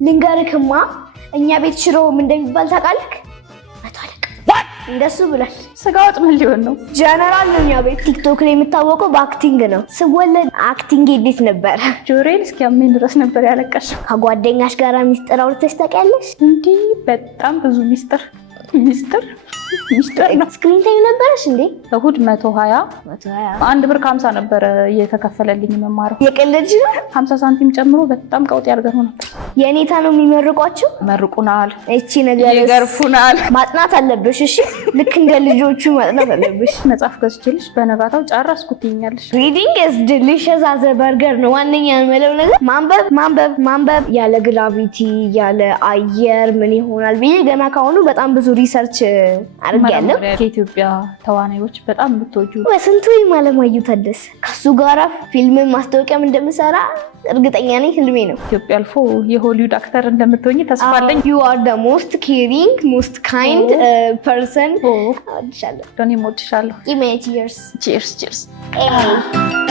ልንገርክማ እኛ ቤት ሽሮ ምን እንደሚባል ታውቃለህ? አታለቅ እንደሱ ብሏል። ስጋ ወጥ ምን ሊሆን ነው? ጀነራል ነው። እኛ ቤት ቲክቶክ ላይ የምታወቀው በአክቲንግ ነው። ስወለድ አክቲንግ እንዴት ነበር? ጆሮዬን እስኪያመኝ ድረስ ነበር ያለቀሽው። ከጓደኛሽ ጋር ሚስጥር አውርተሽ ታውቂያለሽ? እንዲህ በጣም ብዙ ሚስጥር ነው። ስክሪን ታይም ነበረሽ እንዴ? እሁድ 120 1 ብር ከ50 ነበር እየተከፈለልኝ መማረው። የቀለድሽ ነው? 50 ሳንቲም ጨምሮ በጣም ቀውጥ ያርገው ነበር። የኔታ ነው የሚመርቋችሁ? መርቁናል፣ እቺ ነገር ይገርፉናል። ማጥናት አለብሽ። እሺ ልክ እንደ ልጆቹ ማጥናት አለብሽ። መጽሐፍ ገዝቼልሽ በነጋታው ጨረስኩት ይኛልሽ። ሪዲንግ ኢዝ ዲሊሺየስ አዘ በርገር ነው። ዋነኛ የምለው ነገር ማንበብ ያለ ግራቪቲ ያለ አየር ምን ይሆናል ብዬ ገና ካሁኑ በጣም ብዙ ሪሰርች አርጋለሁ። ከኢትዮጵያ ተዋናዮች በጣም ብትወጁ በስንቱ አለማየሁ ታደሰ ከሱ ጋራ ፊልም ማስታወቂያም እንደምሰራ እርግጠኛ ነኝ። ህልሜ ነው። ኢትዮጵያ አልፎ የሆሊውድ አክተር እንደምትሆኚ ተስፋ አለኝ። you are the most caring most kind person። እወድሻለሁ። እኔም እወድሻለሁ። Cheers. cheers cheers. Hey.